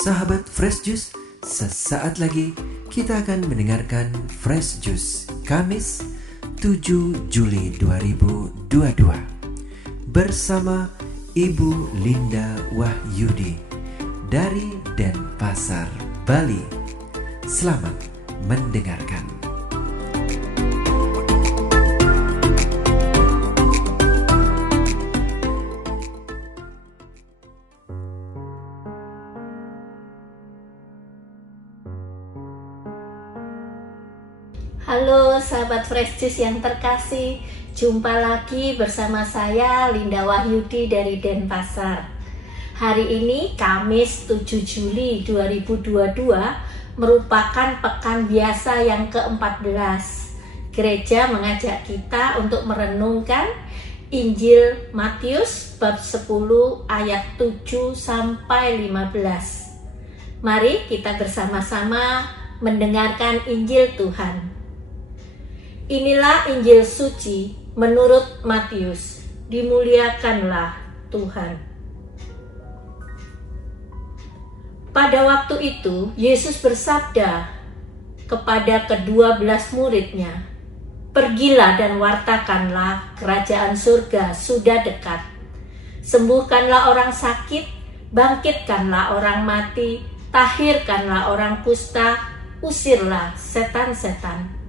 Sahabat Fresh Juice, sesaat lagi kita akan mendengarkan Fresh Juice Kamis 7 Juli 2022 bersama Ibu Linda Wahyudi dari Denpasar, Bali. Selamat mendengarkan. Halo sahabat Fresh Juice yang terkasih, jumpa lagi bersama saya Linda Wahyudi dari Denpasar. Hari ini Kamis 7 Juli 2022 merupakan pekan biasa yang ke-14. Gereja mengajak kita untuk merenungkan Injil Matius bab 10 ayat 7 sampai 15. Mari kita bersama-sama mendengarkan Injil Tuhan. Inilah Injil suci menurut Matius. Dimuliakanlah Tuhan. Pada waktu itu, Yesus bersabda kepada ke-12 muridnya, "Pergilah dan wartakanlah kerajaan surga sudah dekat. Sembuhkanlah orang sakit, bangkitkanlah orang mati, tahirkanlah orang kusta, usirlah setan-setan.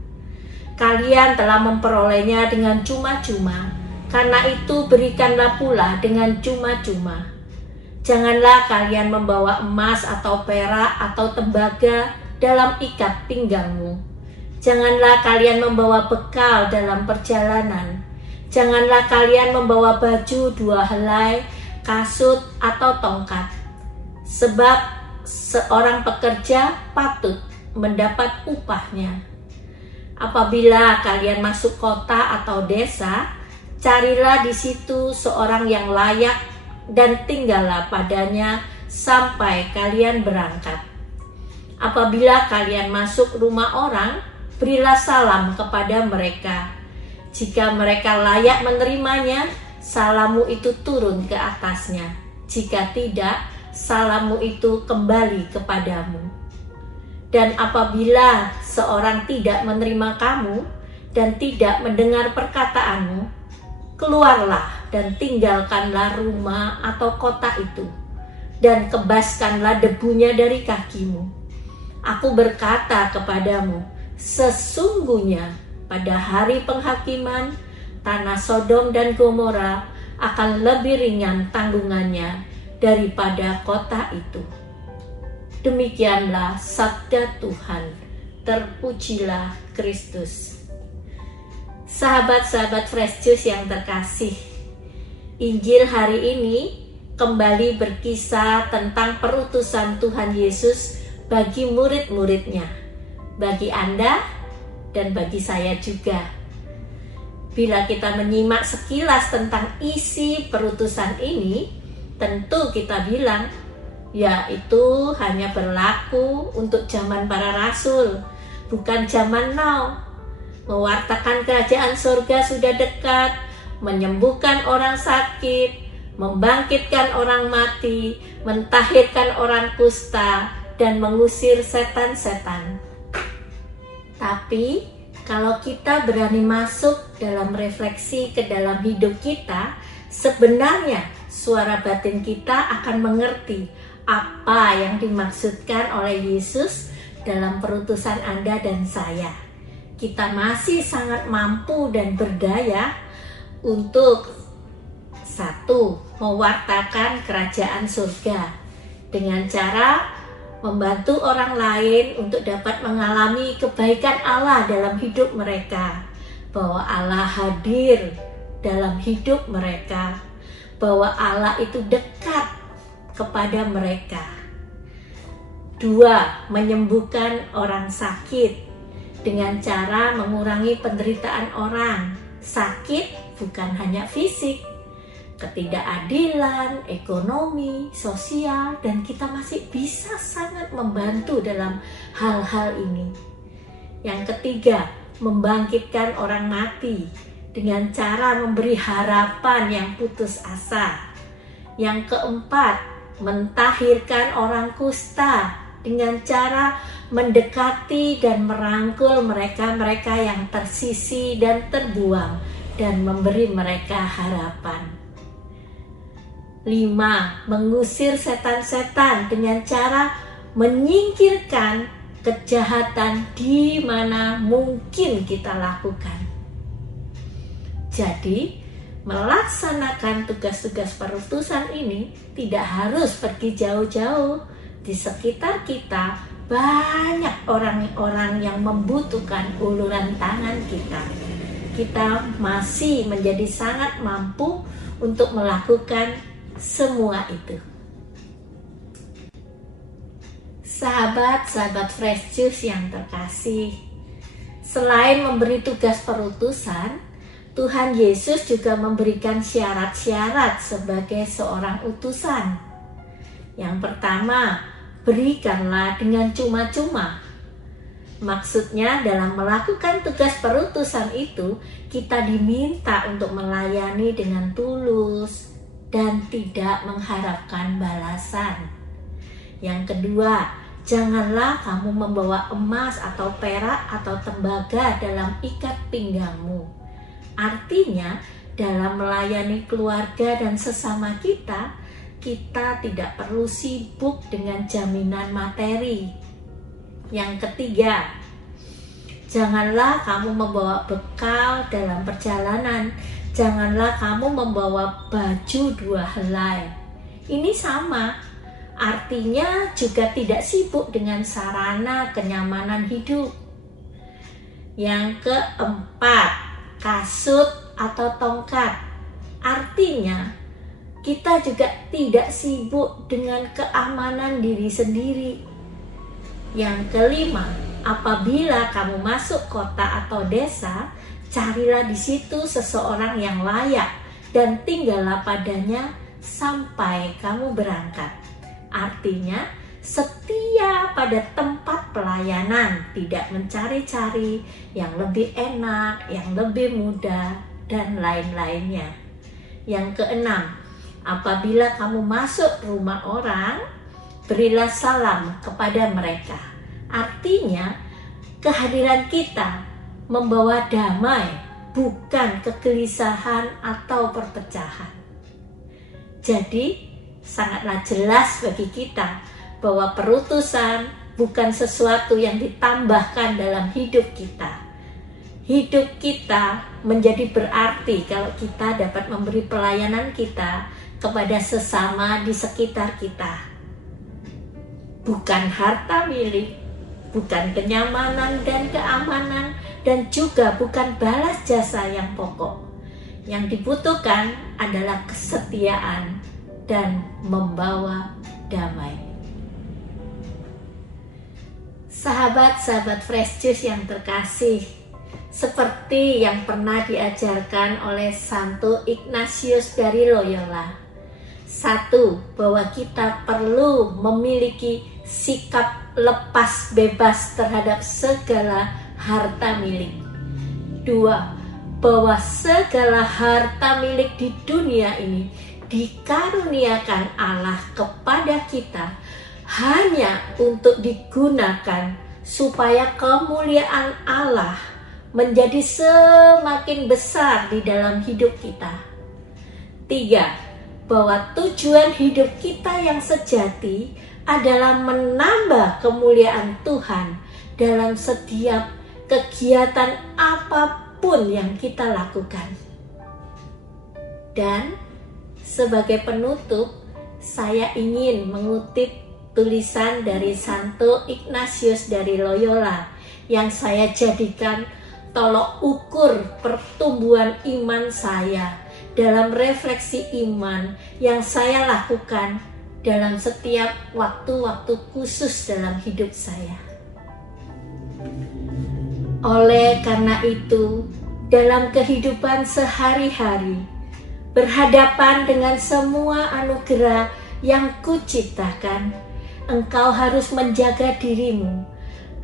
Kalian telah memperolehnya dengan cuma-cuma, karena itu berikanlah pula dengan cuma-cuma. Janganlah kalian membawa emas atau perak atau tembaga dalam ikat pinggangmu. Janganlah kalian membawa bekal dalam perjalanan. Janganlah kalian membawa baju 2 helai, kasut atau tongkat. Sebab seorang pekerja patut mendapat upahnya. Apabila kalian masuk kota atau desa, carilah di situ seorang yang layak dan tinggallah padanya sampai kalian berangkat. Apabila kalian masuk rumah orang, berilah salam kepada mereka. Jika mereka layak menerimanya, salammu itu turun ke atasnya. Jika tidak, salammu itu kembali kepadamu. Dan apabila seorang tidak menerima kamu dan tidak mendengar perkataanmu, keluarlah dan tinggalkanlah rumah atau kota itu, dan kebaskanlah debunya dari kakimu. Aku berkata kepadamu, sesungguhnya pada hari penghakiman, tanah Sodom dan Gomora akan lebih ringan tanggungannya daripada kota itu." Demikianlah sabda Tuhan. Terpujilah Kristus. Sahabat-sahabat Fresh Juice yang terkasih, Injil hari ini kembali berkisah tentang perutusan Tuhan Yesus bagi murid-muridnya, bagi Anda dan bagi saya juga. Bila kita menyimak sekilas tentang isi perutusan ini, tentu kita bilang, ya itu hanya berlaku untuk zaman para rasul, bukan zaman now. Mewartakan kerajaan surga sudah dekat, menyembuhkan orang sakit, membangkitkan orang mati, mentahirkan orang kusta, dan mengusir setan-setan. Tapi kalau kita berani masuk dalam refleksi ke dalam hidup kita, sebenarnya suara batin kita akan mengerti apa yang dimaksudkan oleh Yesus dalam perutusan Anda dan saya. Kita masih sangat mampu dan berdaya untuk satu, mewartakan kerajaan surga dengan cara membantu orang lain untuk dapat mengalami kebaikan Allah dalam hidup mereka, bahwa Allah hadir dalam hidup mereka, bahwa Allah itu dekat kepada mereka. 2, menyembuhkan orang sakit dengan cara mengurangi penderitaan orang. Sakit bukan hanya fisik, ketidakadilan, ekonomi, sosial, dan kita masih bisa sangat membantu dalam hal-hal ini. Yang ketiga, membangkitkan orang mati dengan cara memberi harapan yang putus asa. Yang keempat, mentahirkan orang kusta dengan cara mendekati dan merangkul mereka-mereka yang tersisih dan terbuang dan memberi mereka harapan. 5. Mengusir setan-setan dengan cara menyingkirkan kejahatan di mana mungkin kita lakukan. Jadi, melaksanakan tugas-tugas perutusan ini tidak harus pergi jauh-jauh. Di sekitar kita banyak orang-orang yang membutuhkan uluran tangan kita. Kita masih menjadi sangat mampu untuk melakukan semua itu. Sahabat-sahabat Fresh Juice yang terkasih, selain memberi tugas perutusan, Tuhan Yesus juga memberikan syarat-syarat sebagai seorang utusan. Yang pertama, berikanlah dengan cuma-cuma. Maksudnya dalam melakukan tugas perutusan itu, kita diminta untuk melayani dengan tulus dan tidak mengharapkan balasan. Yang kedua, janganlah kamu membawa emas atau perak atau tembaga dalam ikat pinggangmu. Artinya, dalam melayani keluarga dan sesama kita tidak perlu sibuk dengan jaminan materi. Yang ketiga, janganlah kamu membawa bekal dalam perjalanan. Janganlah kamu membawa baju 2 helai. Ini sama, artinya juga tidak sibuk dengan sarana kenyamanan hidup. Yang keempat, kasut atau tongkat. Artinya, kita juga tidak sibuk dengan keamanan diri sendiri. Yang kelima, apabila kamu masuk kota atau desa, carilah di situ seseorang yang layak dan tinggallah padanya sampai kamu berangkat. Artinya, setia pada tempat pelayanan, tidak mencari-cari yang lebih enak, yang lebih mudah, dan lain-lainnya. Yang keenam, apabila kamu masuk rumah orang, berilah salam kepada mereka. Artinya, kehadiran kita membawa damai, bukan kegelisahan atau perpecahan. Jadi, sangatlah jelas bagi kita bahwa perutusan bukan sesuatu yang ditambahkan dalam hidup kita. Hidup kita menjadi berarti kalau kita dapat memberi pelayanan kita kepada sesama di sekitar kita. Bukan harta milik, bukan kenyamanan dan keamanan, dan juga bukan balas jasa yang pokok. Yang dibutuhkan adalah kesetiaan dan membawa damai. Sahabat-sahabat Fresh Juice yang terkasih, seperti yang pernah diajarkan oleh Santo Ignatius dari Loyola. 1. Bahwa kita perlu memiliki sikap lepas bebas terhadap segala harta milik. 2. Bahwa segala harta milik di dunia ini dikaruniakan Allah kepada kita hanya untuk digunakan supaya kemuliaan Allah menjadi semakin besar di dalam hidup kita. 3. Bahwa tujuan hidup kita yang sejati adalah menambah kemuliaan Tuhan dalam setiap kegiatan apapun yang kita lakukan. Dan sebagai penutup, saya ingin mengutip tulisan dari Santo Ignatius dari Loyola yang saya jadikan tolok ukur pertumbuhan iman saya dalam refleksi iman yang saya lakukan dalam setiap waktu-waktu khusus dalam hidup saya. Oleh karena itu, dalam kehidupan sehari-hari, berhadapan dengan semua anugerah yang kuciptakan, engkau harus menjaga dirimu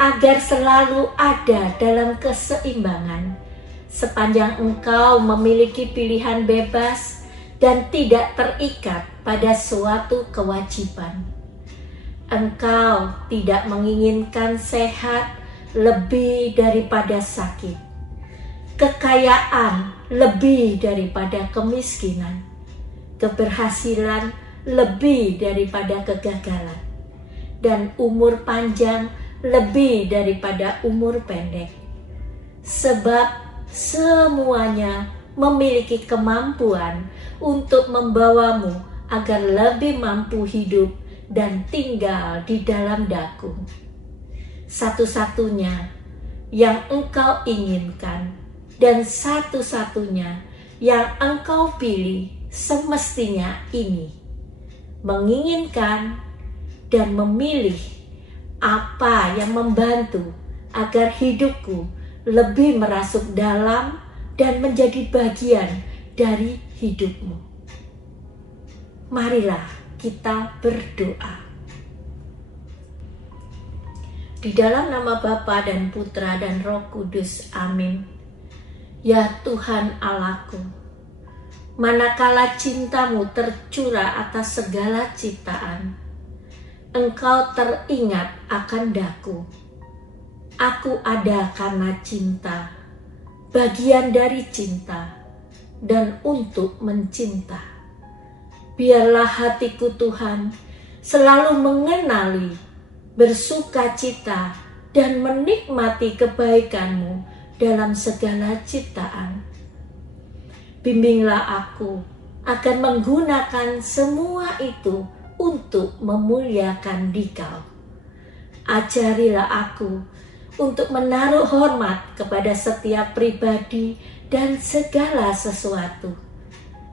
agar selalu ada dalam keseimbangan. Sepanjang engkau memiliki pilihan bebas, dan tidak terikat pada suatu kewajiban. Engkau tidak menginginkan sehat lebih daripada sakit, kekayaan lebih daripada kemiskinan, keberhasilan lebih daripada kegagalan, dan umur panjang lebih daripada umur pendek. Sebab semuanya memiliki kemampuan untuk membawamu agar lebih mampu hidup dan tinggal di dalam daku. Satu-satunya yang engkau inginkan dan satu-satunya yang engkau pilih semestinya ini: menginginkan dan memilih apa yang membantu agar hidupku lebih merasuk dalam dan menjadi bagian dari hidupmu. Marilah kita berdoa. Di dalam nama Bapa dan Putra dan Roh Kudus, amin. Ya Tuhan Allahku, manakala cintamu tercurah atas segala ciptaan, Engkau teringat akan daku. Aku ada karena cinta, bagian dari cinta, dan untuk mencinta. Biarlah hatiku Tuhan selalu mengenali, bersuka cita, dan menikmati kebaikan-Mu dalam segala ciptaan. Bimbinglah aku akan menggunakan semua itu untuk memuliakan Dikau. Ajarilah aku untuk menaruh hormat kepada setiap pribadi dan segala sesuatu.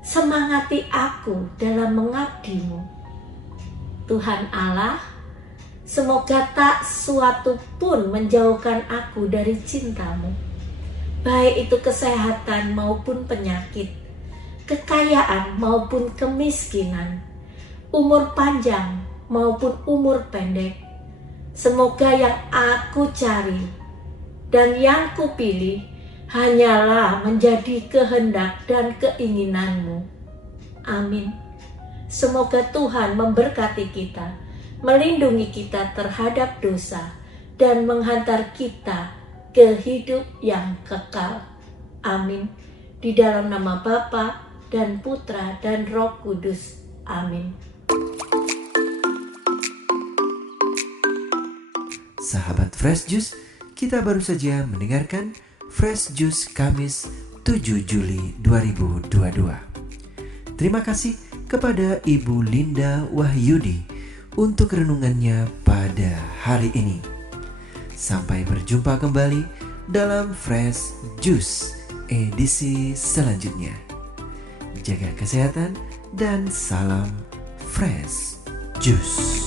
Semangati aku dalam mengabdi-Mu. Tuhan Allah, semoga tak suatu pun menjauhkan aku dari cinta-Mu, baik itu kesehatan maupun penyakit, kekayaan maupun kemiskinan, umur panjang maupun umur pendek. Semoga yang aku cari dan yang kupilih hanyalah menjadi kehendak dan keinginan-Mu. Amin. Semoga Tuhan memberkati kita, melindungi kita terhadap dosa, dan menghantar kita ke hidup yang kekal. Amin. Di dalam nama Bapa dan Putra dan Roh Kudus. Amin. Sahabat Fresh Juice, kita baru saja mendengarkan Fresh Juice Kamis 7 Juli 2022. Terima kasih kepada Ibu Linda Wahyudi untuk renungannya pada hari ini. Sampai berjumpa kembali dalam Fresh Juice edisi selanjutnya. Jaga kesehatan dan salam Fresh Juice.